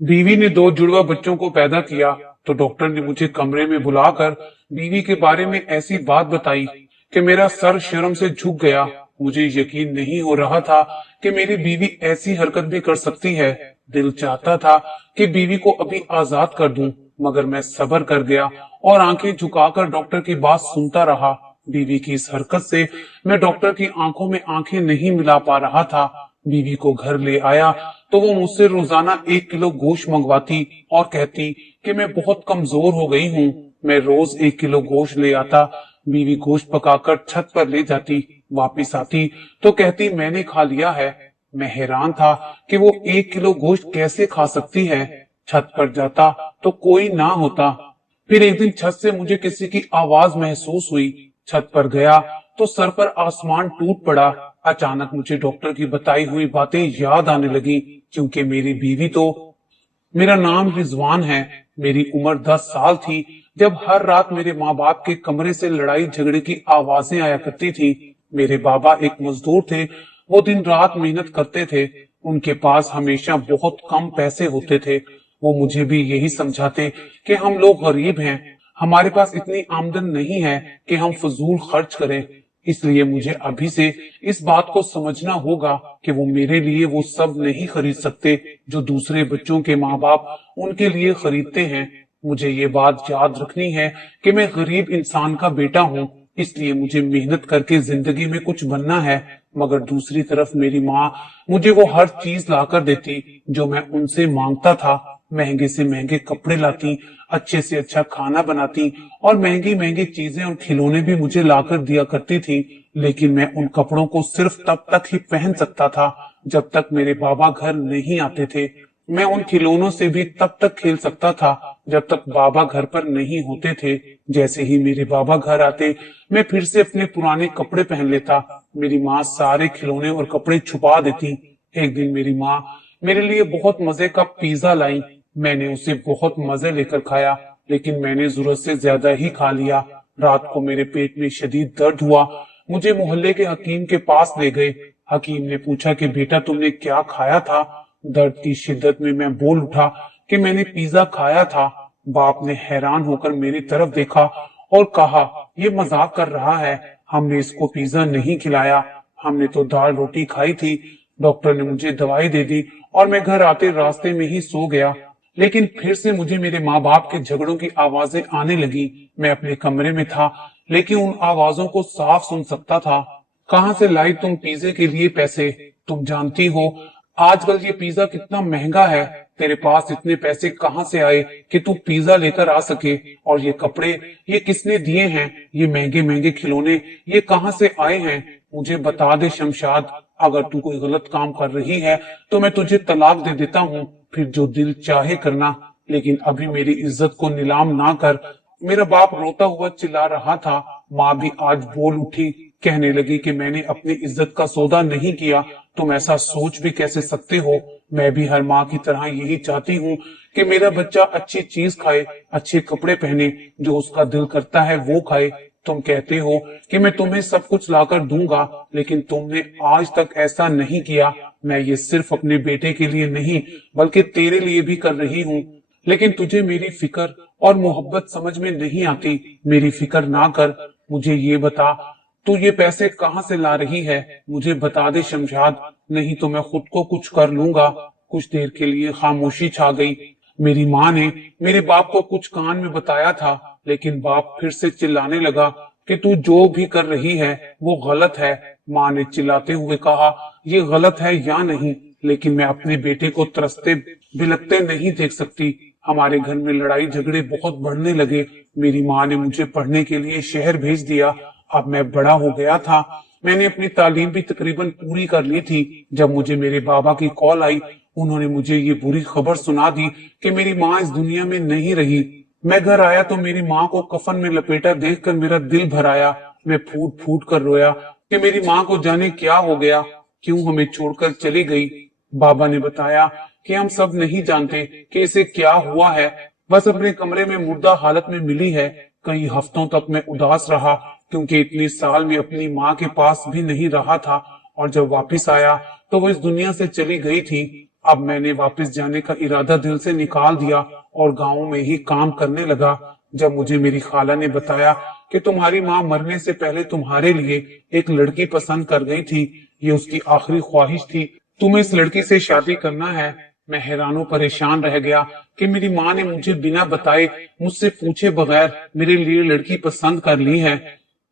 बीवी ने दो जुड़वा बच्चों को पैदा किया तो डॉक्टर ने मुझे कमरे में बुलाकर बीवी के बारे में ऐसी बात बताई कि मेरा सर शर्म से झुक गया। मुझे यकीन नहीं हो रहा था कि मेरी बीवी ऐसी हरकत भी कर सकती है। दिल चाहता था कि बीवी को अभी आजाद कर दूं, मगर मैं सब्र कर गया और आंखें झुकाकर डॉक्टर की बात सुनता रहा। बीवी की इस हरकत से मैं डॉक्टर की आंखों में आंखें नहीं मिला पा रहा था। बीवी को घर ले आया तो वो मुझसे रोजाना 1 किलो गोश्त मंगवाती और कहती कि मैं बहुत कमजोर हो गई हूँ। मैं रोज 1 किलो गोश्त ले आता। बीवी गोश्त पकाकर छत पर ले जाती, वापिस आती तो कहती मैंने खा लिया है। मैं हैरान था कि वो 1 किलो गोश्त कैसे खा सकती है। छत पर जाता तो कोई ना होता। फिर एक दिन छत से मुझे किसी की आवाज महसूस हुई। छत पर गया तो सर पर आसमान टूट पड़ा। अचानक मुझे डॉक्टर की बताई हुई बातें याद आने लगी, क्योंकि मेरी बीवी तो मेरा नाम रिजवान है। मेरी उम्र 10 साल थी जब हर रात मेरे माँ बाप के कमरे से लड़ाई झगड़े की आवाजें आया करती थी। मेरे बाबा एक मजदूर थे, वो दिन रात मेहनत करते थे। उनके पास हमेशा बहुत कम पैसे होते थे। वो मुझे भी यही समझाते कि हम लोग गरीब हैं, हमारे पास इतनी आमदन नहीं है कि हम फजूल खर्च करें। इसलिए मुझे अभी से इस बात को समझना होगा कि वो मेरे लिए वो सब नहीं खरीद सकते जो दूसरे बच्चों के माँ बाप उनके लिए खरीदते हैं। मुझे ये बात याद रखनी है कि मैं गरीब इंसान का बेटा हूँ, इसलिए मुझे मेहनत करके जिंदगी में कुछ बनना है। मगर दूसरी तरफ मेरी माँ मुझे वो हर चीज लाकर देती जो मैं उनसे मांगता था। महंगे से महंगे कपड़े लाती, अच्छे से अच्छा खाना बनाती और महंगी महंगी चीजें और खिलौने भी मुझे लाकर दिया करती थी। लेकिन मैं उन कपड़ों को सिर्फ तब तक ही पहन सकता था जब तक मेरे बाबा घर नहीं आते थे। मैं उन खिलौनों से भी तब तक खेल सकता था जब तक बाबा घर पर नहीं होते थे। जैसे ही मेरे बाबा घर आते, मैं फिर से अपने पुराने कपड़े पहन लेता। मेरी माँ सारे खिलौने और कपड़े छुपा देती। एक दिन मेरी माँ मेरे लिए बहुत मजे का पिज्जा लाई। मैंने उसे बहुत मजे लेकर खाया, लेकिन मैंने जरूरत से ज्यादा ही खा लिया। रात को मेरे पेट में शदीद दर्द हुआ। मुझे मोहल्ले के हकीम के पास ले गए। हकीम ने पूछा कि बेटा तुमने क्या खाया था। दर्द की शिद्दत में मैं बोल उठा कि मैंने पिज्जा खाया था। बाप ने हैरान होकर मेरी तरफ देखा और कहा, ये मजाक कर रहा है, हमने इसको पिज्जा नहीं खिलाया, हमने तो दाल रोटी खाई थी। डॉक्टर ने मुझे दवाई दे दी और मैं घर आते रास्ते में ही सो गया। लेकिन फिर से मुझे मेरे माँ बाप के झगड़ों की आवाजें आने लगी। मैं अपने कमरे में था, लेकिन उन आवाजों को साफ सुन सकता था। कहाँ से लाई तुम पिज्जे के लिए पैसे? तुम जानती हो आजकल ये पिज्जा कितना महंगा है। तेरे पास इतने पैसे कहाँ से आए कि तू पिज्जा लेकर आ सके? और ये कपड़े, ये किसने दिए हैं? ये महंगे महंगे खिलौने, ये कहाँ से आए हैं? मुझे बता दे शमशाद, अगर तू कोई गलत काम कर रही है तो मैं तुझे तलाक दे देता हूँ, फिर जो दिल चाहे करना, लेकिन अभी मेरी इज्जत को नीलाम ना कर। मेरा बाप रोता हुआ चिल्ला रहा था। माँ भी आज बोल उठी, कहने लगी कि मैंने अपनी इज्जत का सौदा नहीं किया। तुम ऐसा सोच भी कैसे सकते हो? मैं भी हर माँ की तरह यही चाहती हूँ कि मेरा बच्चा अच्छी चीज खाए, अच्छे कपड़े पहने, जो उसका दिल करता है वो खाए। तुम कहते हो कि मैं तुम्हें सब कुछ लाकर दूंगा, लेकिन तुमने आज तक ऐसा नहीं किया। मैं ये सिर्फ अपने बेटे के लिए नहीं बल्कि तेरे लिए भी कर रही हूँ। लेकिन तुझे मेरी फिक्र और मोहब्बत समझ में नहीं आती। मेरी फिक्र ना कर, मुझे ये बता तू ये पैसे कहाँ से ला रही है? मुझे बता दे शमशाद, नहीं तो मैं खुद को कुछ कर लूंगा। कुछ देर के लिए खामोशी छा गई। मेरी माँ ने मेरे बाप को कुछ कान में बताया था, लेकिन बाप फिर से चिल्लाने लगा कि तू जो भी कर रही है वो गलत है। माँ ने चिल्लाते हुए कहा, ये गलत है या नहीं, लेकिन मैं अपने बेटे को तरसते बिलखते नहीं देख सकती। हमारे घर में लड़ाई झगड़े बहुत बढ़ने लगे। मेरी माँ ने मुझे पढ़ने के लिए शहर भेज दिया। अब मैं बड़ा हो गया था। मैंने अपनी तालीम भी तकरीबन पूरी कर ली थी जब मुझे मेरे बाबा की कॉल आई। उन्होंने मुझे ये बुरी खबर सुना दी कि मेरी माँ इस दुनिया में नहीं रही। मैं घर आया तो मेरी माँ को कफन में लपेटा देखकर मेरा दिल भर आया। मैं फूट फूट कर रोया कि मेरी माँ को जाने क्या हो गया, क्यों हमें छोड़कर चली गई। बाबा ने बताया कि हम सब नहीं जानते कि इसे क्या हुआ है, बस अपने कमरे में मुर्दा हालत में मिली है। कई हफ्तों तक मैं उदास रहा, क्योंकि इतने साल में अपनी माँ के पास भी नहीं रहा था, और जब वापस आया तो वो इस दुनिया से चली गई थी। अब मैंने वापस जाने का इरादा दिल से निकाल दिया और गांव में ही काम करने लगा। जब मुझे मेरी खाला ने बताया कि तुम्हारी माँ मरने से पहले तुम्हारे लिए एक लड़की पसंद कर गई थी, ये उसकी आखिरी ख्वाहिश थी, तुम्हें इस लड़की से शादी करना है, मैं हैरानो परेशान रह गया कि मेरी माँ ने मुझे बिना बताए, मुझसे पूछे बगैर मेरे लिए लड़की पसंद कर ली है।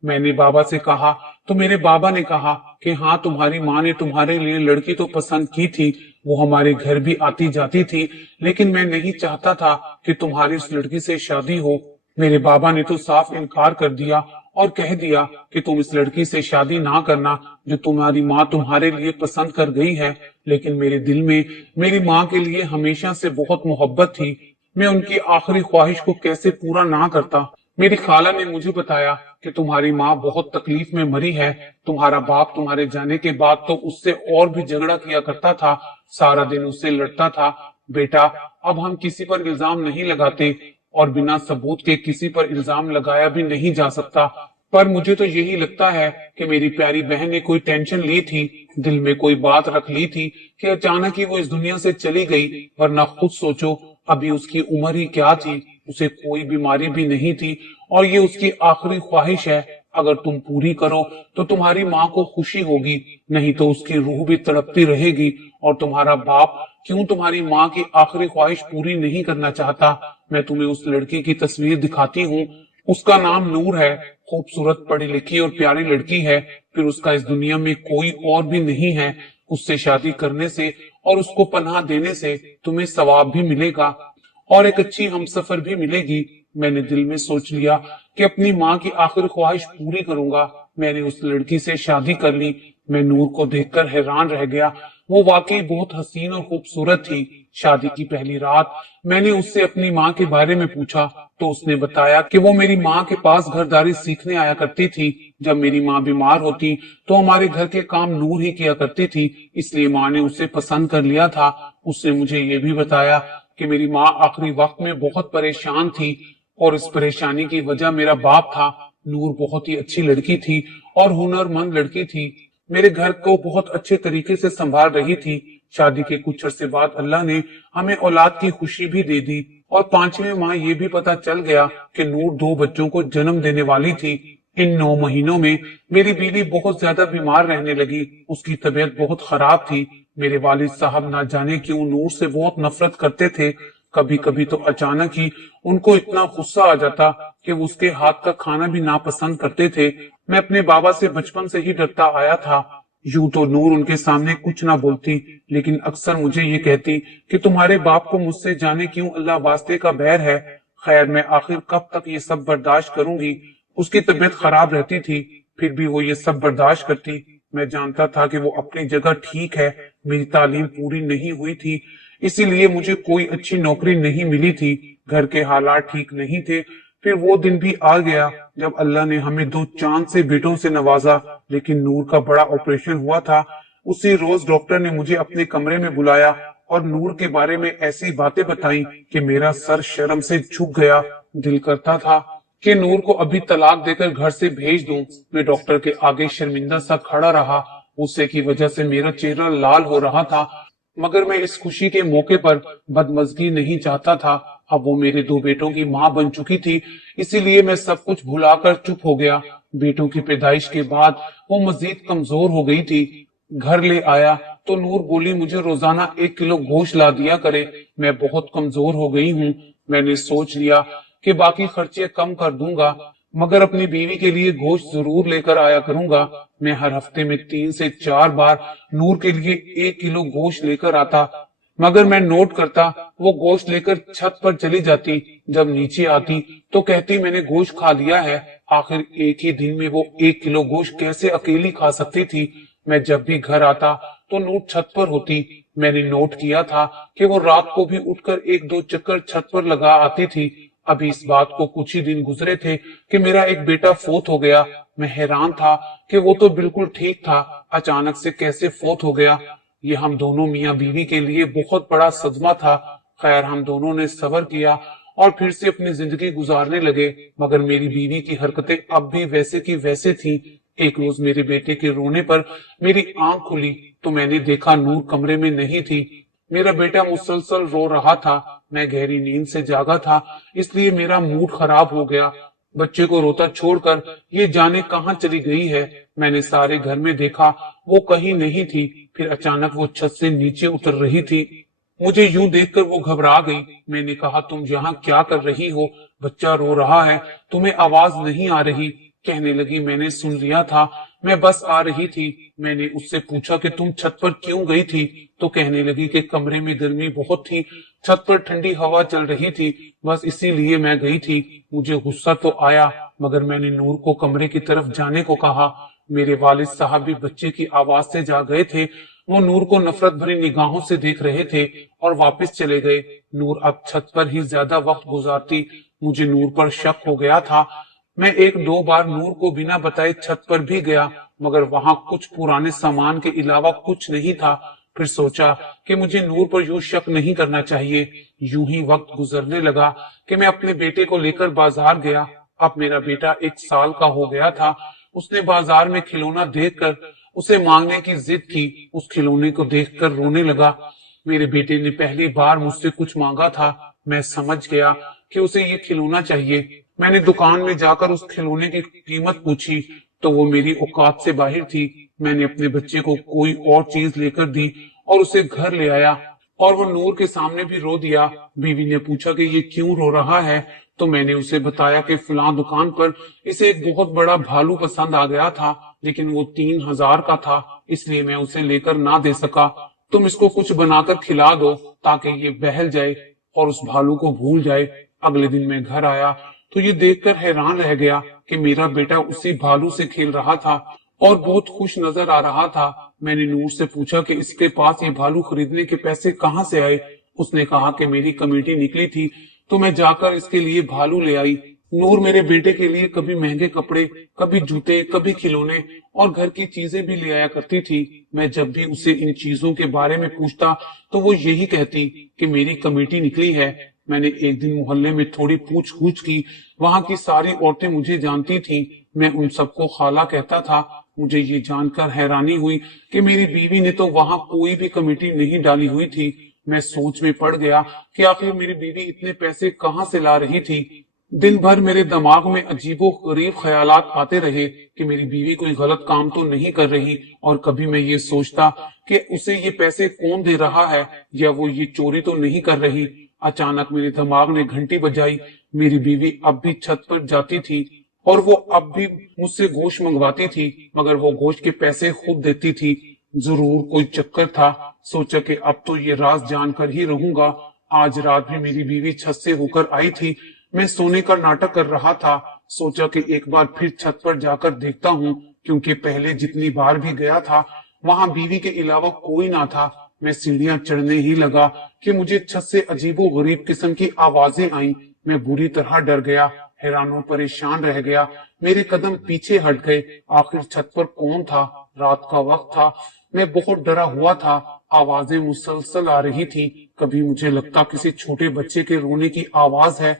मैंने बाबा से कहा तो मेरे बाबा ने कहा कि हाँ, तुम्हारी माँ ने तुम्हारे लिए लड़की तो पसंद की थी, वो हमारे घर भी आती जाती थी, लेकिन मैं नहीं चाहता था कि तुम्हारी उस लड़की से शादी हो। मेरे बाबा ने तो साफ इनकार कर दिया और कह दिया कि तुम इस लड़की से शादी ना करना जो तुम्हारी माँ तुम्हारे लिए पसंद कर गई है। लेकिन मेरे दिल में मेरी माँ के लिए हमेशा से बहुत मोहब्बत थी, मैं उनकी आखिरी ख्वाहिश को कैसे पूरा ना करता। मेरी खाला ने मुझे बताया कि तुम्हारी माँ बहुत तकलीफ में मरी है, तुम्हारा बाप तुम्हारे जाने के बाद तो उससे और भी झगड़ा किया करता था, सारा दिन उससे लड़ता था। बेटा, अब हम किसी पर इल्जाम नहीं लगाते और बिना सबूत के किसी पर इल्जाम लगाया भी नहीं जा सकता, पर मुझे तो यही लगता है कि मेरी प्यारी बहन ने कोई टेंशन ली थी, दिल में कोई बात रख ली थी कि अचानक ही वो इस दुनिया से चली गई। वरना खुद सोचो, अभी उसकी उम्र ही क्या थी, उसे कोई बीमारी भी नहीं थी और ये उसकी आखिरी ख्वाहिश है। अगर तुम पूरी करो तो तुम्हारी माँ को खुशी होगी, नहीं तो उसकी रूह भी तड़पती रहेगी। और तुम्हारा बाप क्यों तुम्हारी माँ की आखिरी ख्वाहिश पूरी नहीं करना चाहता? मैं तुम्हें उस लड़की की तस्वीर दिखाती हूँ, उसका नाम नूर है, खूबसूरत पढ़ी लिखी और प्यारी लड़की है, फिर उसका इस दुनिया में कोई और भी नहीं है। उससे शादी करने से और उसको पनाह देने से तुम्हें सवाब भी मिलेगा और एक अच्छी हमसफर भी मिलेगी। मैंने दिल में सोच लिया कि अपनी माँ की आखिरी ख्वाहिश पूरी करूंगा। मैंने उस लड़की से शादी कर ली। मैं नूर को देखकर हैरान रह गया, वो वाकई बहुत हसीन और खूबसूरत थी। शादी की पहली रात मैंने उससे अपनी माँ के बारे में पूछा तो उसने बताया कि वो मेरी माँ के पास घरदारी सीखने आया करती थी। जब मेरी माँ बीमार होती तो हमारे घर के काम नूर ही किया करती थी, इसलिए माँ ने उसे पसंद कर लिया था। उसने मुझे ये भी बताया कि मेरी माँ आखिरी वक्त में बहुत परेशान थी और इस परेशानी की वजह मेरा बाप था। नूर बहुत ही अच्छी लड़की थी और हुनरमंद लड़की थी, मेरे घर को बहुत अच्छे तरीके से संभाल रही थी। शादी के कुछ अरसे बाद अल्लाह ने हमें औलाद की खुशी भी दे दी और 5वें माह ये भी पता चल गया कि नूर 2 बच्चों को जन्म देने वाली थी। इन 9 महीनों में मेरी बीवी बहुत ज्यादा बीमार रहने लगी, उसकी तबीयत बहुत खराब थी। मेरे वालिद साहब ना जाने क्यों नूर से बहुत नफरत करते थे। कभी कभी तो अचानक ही उनको इतना गुस्सा आ जाता कि वो उसके हाथ का खाना भी नापसंद करते थे। मैं अपने बाबा से बचपन से ही डरता आया था। यूं तो नूर उनके सामने कुछ ना बोलती, लेकिन अक्सर मुझे ये कहती कि तुम्हारे बाप को मुझसे जाने क्यों अल्लाह वास्ते का बैर है। खैर, मैं आखिर कब तक ये सब बर्दाश्त करूंगी। उसकी तबीयत खराब रहती थी, फिर भी वो ये सब बर्दाश्त करती। मैं जानता था कि वो अपनी जगह ठीक है। मेरी तालीम पूरी नहीं हुई थी, इसीलिए मुझे कोई अच्छी नौकरी नहीं मिली थी। घर के हालात ठीक नहीं थे। फिर वो दिन भी आ गया जब अल्लाह ने हमें 2 चांद से बेटों से नवाजा। लेकिन नूर का बड़ा ऑपरेशन हुआ था। उसी रोज डॉक्टर ने मुझे अपने कमरे में बुलाया और नूर के बारे में ऐसी बातें बताई कि मेरा सर शर्म से झुक गया। दिल करता था कि नूर को अभी तलाक देकर घर से भेज दूं। मैं डॉक्टर के आगे शर्मिंदा सा खड़ा रहा। गुस्से की वजह से मेरा चेहरा लाल हो रहा था, मगर मैं इस खुशी के मौके पर बदमज़गी नहीं चाहता था। अब वो मेरे 2 बेटों की माँ बन चुकी थी, इसीलिए मैं सब कुछ भुलाकर चुप हो गया। बेटों की पैदाइश के बाद वो मजीद कमजोर हो गई थी। घर ले आया तो नूर बोली मुझे रोजाना 1 किलो गोश्त ला दिया करे, मैं बहुत कमजोर हो गई हूँ। मैंने सोच लिया कि बाकी खर्चे कम कर दूंगा, मगर अपनी बीवी के लिए गोश्त जरूर लेकर आया करूंगा। मैं हर हफ्ते में 3 से 4 बार नूर के लिए 1 किलो गोश्त लेकर आता, मगर मैं नोट करता वो गोश्त लेकर छत पर चली जाती। जब नीचे आती तो कहती मैंने गोश्त खा लिया है। आखिर एक ही दिन में वो 1 किलो गोश्त कैसे अकेली खा सकती थी। मैं जब भी घर आता तो नूर छत पर होती। मैंने नोट किया था कि वो रात को भी उठकर 1-2 चक्कर छत पर लगा आती थी। अभी इस बात को कुछ ही दिन गुजरे थे कि मेरा एक बेटा फोत हो गया। मैं हैरान था कि वो तो बिल्कुल ठीक था, अचानक से कैसे फोत हो गया। ये हम दोनों मियाँ बीवी के लिए बहुत बड़ा सदमा था। खैर, हम दोनों ने सब्र किया और फिर से अपनी जिंदगी गुजारने लगे, मगर मेरी बीवी की हरकतें अब भी वैसे की वैसे थी। एक रोज मेरे बेटे के रोने पर मेरी आंख खुली तो मैंने देखा नूर कमरे में नहीं थी। मेरा बेटा मुसलसल रो रहा था। मैं गहरी नींद से जागा था, इसलिए मेरा मूड खराब हो गया। बच्चे को रोता छोड़कर ये जाने कहाँ चली गई है। मैंने सारे घर में देखा, वो कहीं नहीं थी। फिर अचानक वो छत से नीचे उतर रही थी। मुझे यूं देखकर वो घबरा गई। मैंने कहा, तुम यहाँ क्या कर रही हो? बच्चा रो रहा है, तुम्हें आवाज नहीं आ रही? कहने लगी, मैंने सुन लिया था, मैं बस आ रही थी। मैंने उससे पूछा कि तुम छत पर क्यों गई थी? तो कहने लगी कि कमरे में गर्मी बहुत थी, छत पर ठंडी हवा चल रही थी, बस इसीलिए मैं गई थी। मुझे गुस्सा तो आया, मगर मैंने नूर को कमरे की तरफ जाने को कहा। मेरे वालिद साहब भी बच्चे की आवाज से जाग गए थे। वो नूर को नफरत भरी निगाहों से देख रहे थे और वापस चले गए। नूर अब छत पर ही ज्यादा वक्त गुजारती। मुझे नूर पर शक हो गया था। मैं एक दो बार नूर को बिना बताए छत पर भी गया, मगर वहां कुछ पुराने सामान के अलावा कुछ नहीं था। फिर सोचा कि मुझे नूर पर यूं शक नहीं करना चाहिए। यूं ही वक्त गुजरने लगा कि मैं अपने बेटे को लेकर बाजार गया। अब मेरा बेटा 1 साल का हो गया था। उसने बाजार में खिलौना देखकर उसे मांगने की जिद की। उस खिलौने को देखकर रोने लगा। मेरे बेटे ने पहली बार मुझसे कुछ मांगा था। मैं समझ गया कि उसे ये खिलौना चाहिए। मैंने दुकान में जाकर उस खिलौने की कीमत पूछी तो वो मेरी औकात से बाहर थी। मैंने अपने बच्चे को कोई और चीज लेकर दी और उसे घर ले आया, और वो नूर के सामने भी रो दिया। बीवी ने पूछा कि ये क्यों रो रहा है, तो मैंने उसे बताया कि फलां दुकान पर इसे एक बहुत बड़ा भालू पसंद आ गया था, लेकिन वो 3,000 का था, इसलिए मैं उसे लेकर ना दे सका। तुम इसको कुछ बनाकर खिला दो ताकि ये बहल जाए और उस भालू को भूल जाए। अगले दिन मैं घर आया तो ये देखकर हैरान रह गया कि मेरा बेटा उसी भालू से खेल रहा था और बहुत खुश नजर आ रहा था। मैंने नूर से पूछा कि इसके पास ये भालू खरीदने के पैसे कहाँ से आए। उसने कहा कि मेरी कमेटी निकली थी तो मैं जाकर इसके लिए भालू ले आई। नूर मेरे बेटे के लिए कभी महंगे कपड़े, कभी जूते, कभी खिलौने और घर की चीजें भी ले आया करती थी। मैं जब भी उसे इन चीजों के बारे में पूछता तो वो यही कहती कि मेरी कमेटी निकली है। मैंने एक दिन मोहल्ले में थोड़ी पूछ गूछ की। वहां की सारी औरतें मुझे जानती थी। मैं उन सबको खाला कहता था। मुझे ये जानकर हैरानी हुई कि मेरी बीवी ने तो वहां कोई भी कमेटी नहीं डाली हुई थी। मैं सोच में पड़ गया कि आखिर मेरी बीवी इतने पैसे कहाँ से ला रही थी। दिन भर मेरे दिमाग में अजीबो गरीब ख्यालात आते रहे कि मेरी बीवी कोई गलत काम तो नहीं कर रही, और कभी मैं ये सोचता कि उसे ये पैसे कौन दे रहा है, या वो ये चोरी तो नहीं कर रही। अचानक मेरे दिमाग ने घंटी बजाई। मेरी बीवी अब भी छत पर जाती थी और वो अब भी मुझसे गोश्त मंगवाती थी, मगर वो गोश्त के पैसे खुद देती थी। जरूर कोई चक्कर था। सोचा कि अब तो ये राज जानकर ही रहूंगा। आज रात भी मेरी बीवी छत से होकर आई थी। मैं सोने का नाटक कर रहा था। सोचा कि एक बार फिर छत पर जाकर देखता हूँ, क्योंकि पहले जितनी बार भी गया था वहां बीवी के अलावा कोई ना था। मैं सीढ़ियां चढ़ने ही लगा कि मुझे छत से अजीबो गरीब किस्म की आवाजें आईं। मैं बुरी तरह डर गया, हैरानों परेशान रह गया। मेरे कदम पीछे हट गए। आखिर छत पर कौन था? रात का वक्त था। मैं बहुत डरा हुआ था। आवाजें मुसलसल आ रही थी। कभी मुझे लगता किसी छोटे बच्चे के रोने की आवाज है,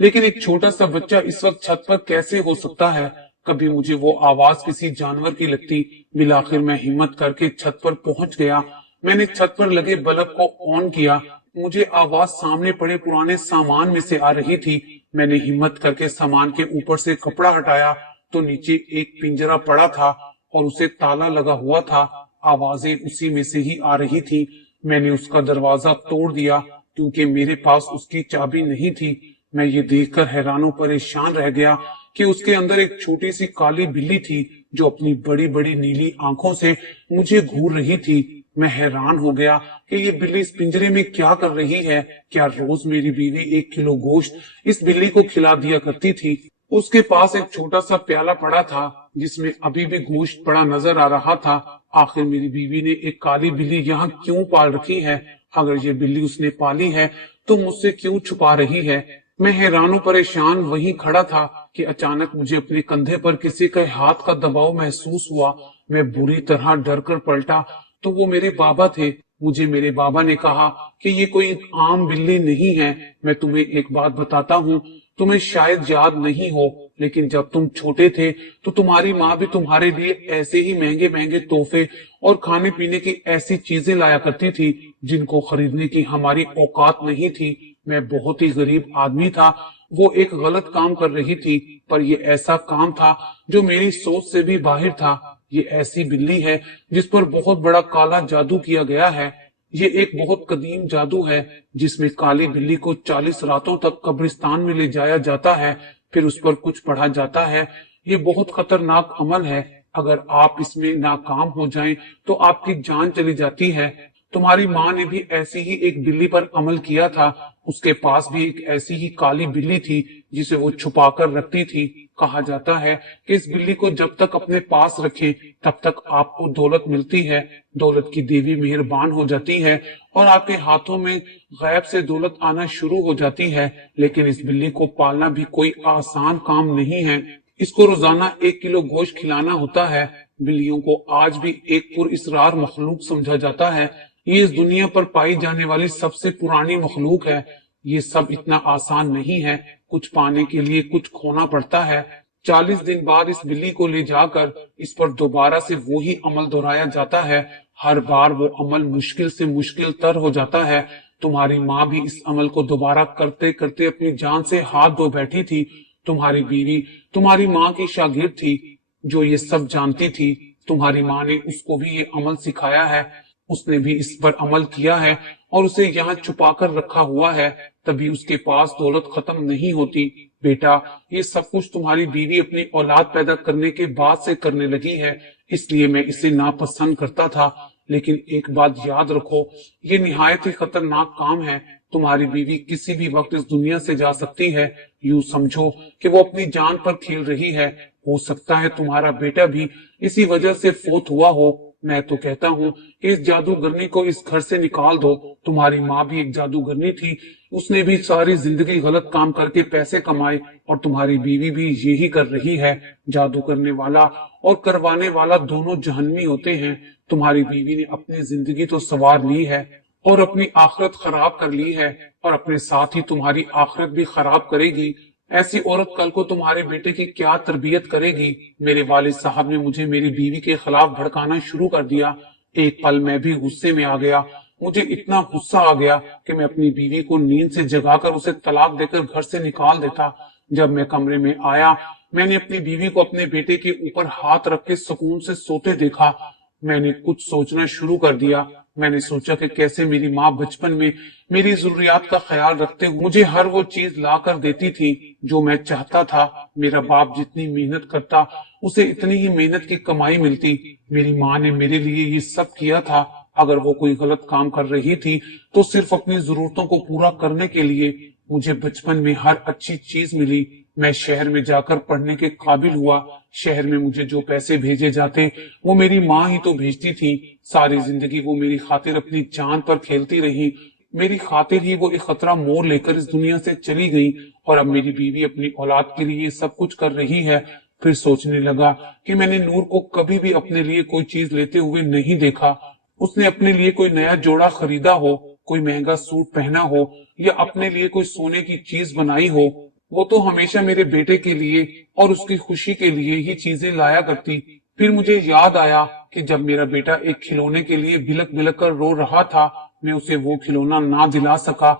लेकिन एक छोटा सा बच्चा इस वक्त छत पर कैसे हो सकता है? कभी मुझे वो आवाज किसी जानवर की लगती। बिलाखिर मैं हिम्मत करके छत पर पहुंच गया। मैंने छत पर लगे बल्ब को ऑन किया। मुझे आवाज सामने पड़े पुराने सामान में से आ रही थी। मैंने हिम्मत करके सामान के ऊपर से कपड़ा हटाया तो नीचे एक पिंजरा पड़ा था और उसे ताला लगा हुआ था। आवाजें उसी में से ही आ रही थी। मैंने उसका दरवाजा तोड़ दिया क्योंकि मेरे पास उसकी चाबी नहीं थी। मैं ये देखकर हैरानों परेशान रह गया कि उसके अंदर एक छोटी सी काली बिल्ली थी जो अपनी बड़ी बड़ी नीली आंखों से मुझे घूर रही थी। मैं हैरान हो गया कि ये बिल्ली इस पिंजरे में क्या कर रही है। क्या रोज मेरी बीवी 1 किलो गोश्त इस बिल्ली को खिला दिया करती थी? उसके पास एक छोटा सा प्याला पड़ा था जिसमें अभी भी गोश्त पड़ा नजर आ रहा था। आखिर मेरी बीवी ने एक काली बिल्ली यहाँ क्यों पाल रखी है? अगर ये बिल्ली उसने पाली है तो मुझसे क्यों छुपा रही है? मैं हैरानों परेशान वहीं खड़ा था कि अचानक मुझे अपने कंधे पर किसी के हाथ का दबाव महसूस हुआ। मैं बुरी तरह डर कर पलटा तो वो मेरे बाबा थे। मुझे मेरे बाबा ने कहा कि ये कोई आम बिल्ली नहीं है। मैं तुम्हें एक बात बताता हूँ, तुम्हें शायद याद नहीं हो, लेकिन जब तुम छोटे थे तो तुम्हारी माँ भी तुम्हारे लिए ऐसे ही महंगे महंगे तोहफे और खाने पीने की ऐसी चीजें लाया करती थी जिनको खरीदने की हमारी औकात नहीं थी। मैं बहुत ही गरीब आदमी था। वो एक गलत काम कर रही थी, पर ये ऐसा काम था जो मेरी सोच से भी बाहर था। ये ऐसी बिल्ली है जिस पर बहुत बड़ा काला जादू किया गया है। ये एक बहुत कदीम जादू है जिसमें काली बिल्ली को 40 रातों तक कब्रिस्तान में ले जाया जाता है, फिर उस पर कुछ पढ़ा जाता है। ये बहुत खतरनाक अमल है। अगर आप इसमें नाकाम हो जाएं तो आपकी जान चली जाती है। तुम्हारी माँ ने भी ऐसी ही एक बिल्ली पर अमल किया था। उसके पास भी एक ऐसी ही काली बिल्ली थी जिसे वो छुपा कर रखती थी। कहा जाता है कि इस बिल्ली को जब तक अपने पास रखें तब तक आपको दौलत मिलती है। दौलत की देवी मेहरबान हो जाती है और आपके हाथों में गैब से दौलत आना शुरू हो जाती है। लेकिन इस बिल्ली को पालना भी कोई आसान काम नहीं है। इसको रोजाना 1 किलो गोश्त खिलाना होता है। बिल्लियों को आज भी एक पुरइसरार मखलूक समझा जाता है। ये इस दुनिया पर पाई जाने वाली सबसे पुरानी मखलूक है। ये सब इतना आसान नहीं है। कुछ पाने के लिए कुछ खोना पड़ता है। 40 दिन बाद इस बिल्ली को ले जाकर इस पर दोबारा से वही अमल दोहराया जाता है। हर बार वो अमल मुश्किल से मुश्किल तर हो जाता है। तुम्हारी माँ भी इस अमल को दोबारा करते करते अपनी जान से हाथ धो बैठी थी। तुम्हारी बीवी तुम्हारी माँ की शागिर्द थी जो ये सब जानती थी। तुम्हारी माँ ने उसको भी ये अमल सिखाया है। उसने भी इस पर अमल किया है और उसे यहाँ छुपा कर रखा हुआ है, तभी उसके पास दौलत खत्म नहीं होती। बेटा, ये सब कुछ तुम्हारी बीवी अपनी औलाद पैदा करने के बाद से करने लगी है, इसलिए मैं इसे नापसंद करता था। लेकिन एक बात याद रखो, ये निहायत ही खतरनाक काम है। तुम्हारी बीवी किसी भी वक्त इस दुनिया से जा सकती है। यूं समझो कि वो अपनी जान पर खेल रही है। हो सकता है तुम्हारा बेटा भी इसी वजह से फोत हुआ हो। मैं तो कहता हूँ कि इस जादूगरनी को इस घर से निकाल दो। तुम्हारी माँ भी एक जादूगरनी थी। उसने भी सारी जिंदगी गलत काम करके पैसे कमाए और तुम्हारी बीवी भी यही कर रही है। जादू करने वाला और करवाने वाला दोनों जहन्नमी होते हैं। तुम्हारी बीवी ने अपनी जिंदगी तो संवार ली है और अपनी आखिरत खराब कर ली है, और अपने साथ ही तुम्हारी आखिरत भी खराब करेगी। ऐसी औरत कल को तुम्हारे बेटे की क्या तरबियत करेगी। मेरे वालिद साहब ने मुझे मेरी बीवी के खिलाफ भड़काना शुरू कर दिया। एक पल मैं भी गुस्से में आ गया। मुझे इतना गुस्सा आ गया कि मैं अपनी बीवी को नींद से जगाकर उसे तलाक देकर घर से निकाल देता। जब मैं कमरे में आया, मैंने अपनी बीवी को अपने बेटे के ऊपर हाथ रख के सुकून से सोते देखा। मैंने कुछ सोचना शुरू कर दिया। मैंने सोचा कि कैसे मेरी माँ बचपन में मेरी जरूरियात का ख्याल रखते हुए मुझे हर वो चीज ला कर देती थी जो मैं चाहता था। मेरा बाप जितनी मेहनत करता उसे इतनी ही मेहनत की कमाई मिलती। मेरी माँ ने मेरे लिए ये सब किया था। अगर वो कोई गलत काम कर रही थी तो सिर्फ अपनी जरूरतों को पूरा करने के लिए। मुझे बचपन में हर अच्छी चीज मिली। मैं शहर में जाकर पढ़ने के काबिल हुआ। शहर में मुझे जो पैसे भेजे जाते वो मेरी माँ ही तो भेजती थी। सारी जिंदगी वो मेरी खातिर अपनी जान पर खेलती रही। मेरी खातिर ही वो एक खतरा मोड़ लेकर इस दुनिया से चली गई, और अब मेरी बीवी अपनी औलाद के लिए सब कुछ कर रही है। फिर सोचने लगा कि मैंने नूर को कभी भी अपने लिए कोई चीज लेते हुए नहीं देखा। उसने अपने लिए कोई नया जोड़ा खरीदा हो, कोई महंगा सूट पहना हो, या अपने लिए कोई सोने की चीज बनाई हो। वो तो हमेशा मेरे बेटे के लिए और उसकी खुशी के लिए ही चीजें लाया करती। फिर मुझे याद आया कि जब मेरा बेटा एक खिलौने के लिए बिलक बिलक कर रो रहा था, मैं उसे वो खिलौना ना दिला सका।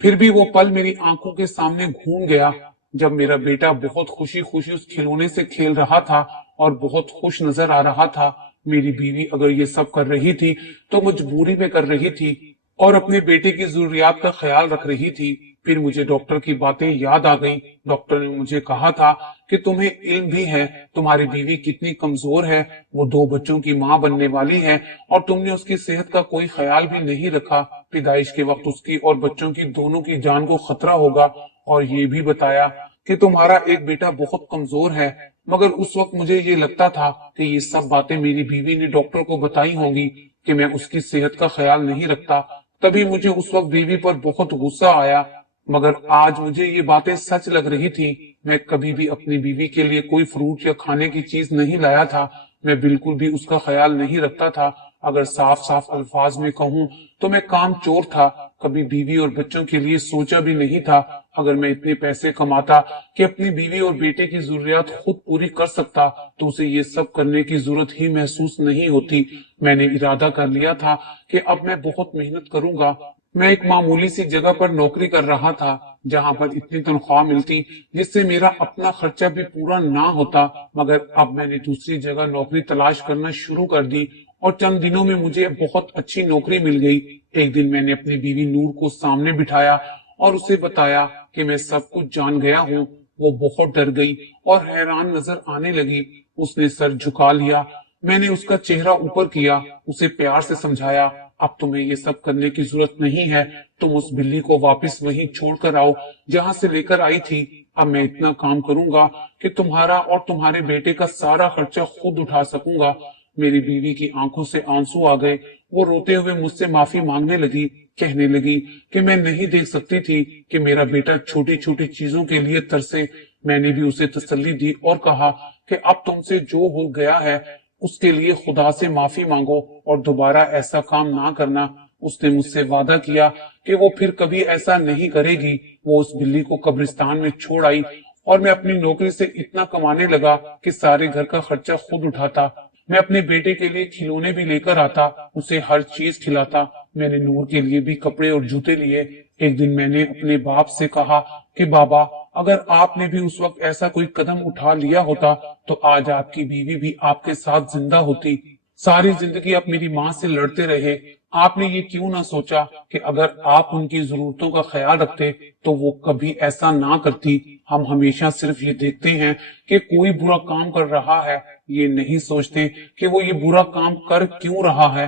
फिर भी वो पल मेरी आंखों के सामने घूम गया जब मेरा बेटा बहुत खुशी खुशी उस खिलौने से खेल रहा था और बहुत खुश नजर आ रहा था। मेरी बीवी अगर ये सब कर रही थी तो मजबूरी में कर रही थी और अपने बेटे की जरूरियात का ख्याल रख रही थी। फिर मुझे डॉक्टर की बातें याद आ गईं। डॉक्टर ने मुझे कहा था कि तुम्हें इल्म भी है तुम्हारी बीवी कितनी कमजोर है। वो 2 बच्चों की माँ बनने वाली है और तुमने उसकी सेहत का कोई ख्याल भी नहीं रखा। पैदाइश के वक्त उसकी और बच्चों की दोनों की जान को खतरा होगा। और ये भी बताया कि तुम्हारा एक बेटा बहुत कमजोर है। मगर उस वक्त मुझे ये लगता था कि ये सब बातें मेरी बीवी ने डॉक्टर को बताई होंगी कि मैं उसकी सेहत का ख्याल नहीं रखता। तभी मुझे उस वक्त बीवी पर बहुत गुस्सा आया, मगर आज मुझे ये बातें सच लग रही थी। मैं कभी भी अपनी बीवी के लिए कोई फ्रूट या खाने की चीज नहीं लाया था। मैं बिल्कुल भी उसका ख्याल नहीं रखता था। अगर साफ साफ अल्फाज में कहूँ तो मैं काम चोर था। کبھی بیوی اور بچوں کے لیے سوچا بھی نہیں تھا۔ اگر میں اتنے پیسے کماتا کہ اپنی بیوی اور بیٹے کی ضروریات خود پوری کر سکتا تو اسے یہ سب کرنے کی ضرورت ہی محسوس نہیں ہوتی۔ میں نے ارادہ کر لیا تھا کہ اب میں بہت محنت کروں گا۔ میں ایک معمولی سی جگہ پر نوکری کر رہا تھا جہاں پر اتنی تنخواہ ملتی جس سے میرا اپنا خرچہ بھی پورا نہ ہوتا، مگر اب میں نے دوسری جگہ نوکری تلاش کرنا شروع کر دی اور چند دنوں میں مجھے بہت اچھی نوکری مل گئی۔ ایک دن میں نے اپنی بیوی نور کو سامنے بٹھایا اور اسے بتایا کہ میں سب کچھ جان گیا ہوں۔ وہ بہت ڈر گئی اور حیران نظر آنے لگی۔ اس نے سر جھکا لیا۔ میں نے اس کا چہرہ اوپر کیا، اسے پیار سے سمجھایا، اب تمہیں یہ سب کرنے کی ضرورت نہیں ہے، تم اس بلی کو واپس وہیں چھوڑ کر آؤ جہاں سے لے کر آئی تھی۔ اب میں اتنا کام کروں گا کہ تمہارا اور تمہارے بیٹے کا سارا خرچہ خود اٹھا سکوں گا۔ میری بیوی کی آنکھوں سے آنسو آ گئے۔ وہ روتے ہوئے مجھ سے معافی مانگنے لگی، کہنے لگی کہ میں نہیں دیکھ سکتی تھی کہ میرا بیٹا چھوٹی چھوٹی چیزوں کے لیے ترسے۔ میں نے بھی اسے تسلی دی اور کہا کہ اب تم سے جو ہو گیا ہے اس کے لیے خدا سے معافی مانگو اور دوبارہ ایسا کام نہ کرنا۔ اس نے مجھ سے وعدہ کیا کہ وہ پھر کبھی ایسا نہیں کرے گی۔ وہ اس بلی کو قبرستان میں چھوڑ آئی اور میں اپنی نوکری سے اتنا کمانے لگا کہ سارے گھر کا خرچہ خود اٹھاتا۔ میں اپنے بیٹے کے لیے کھلونے بھی لے کر آتا، اسے ہر چیز کھلاتا۔ میں نے نور کے لیے بھی کپڑے اور جوتے لیے۔ ایک دن میں نے اپنے باپ سے کہا کہ بابا، اگر آپ نے بھی اس وقت ایسا کوئی قدم اٹھا لیا ہوتا تو آج آپ کی بیوی بھی آپ کے ساتھ زندہ ہوتی۔ ساری زندگی آپ میری ماں سے لڑتے رہے۔ آپ نے یہ کیوں نہ سوچا کہ اگر آپ ان کی ضرورتوں کا خیال رکھتے تو وہ کبھی ایسا نہ کرتی۔ ہم ہمیشہ صرف یہ دیکھتے ہیں کہ کوئی برا کام کر رہا ہے، یہ نہیں سوچتے کہ وہ یہ برا کام کر کیوں رہا ہے۔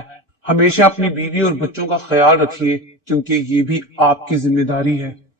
ہمیشہ اپنی بیوی اور بچوں کا خیال رکھیے کیونکہ یہ بھی آپ کی ذمہ داری ہے۔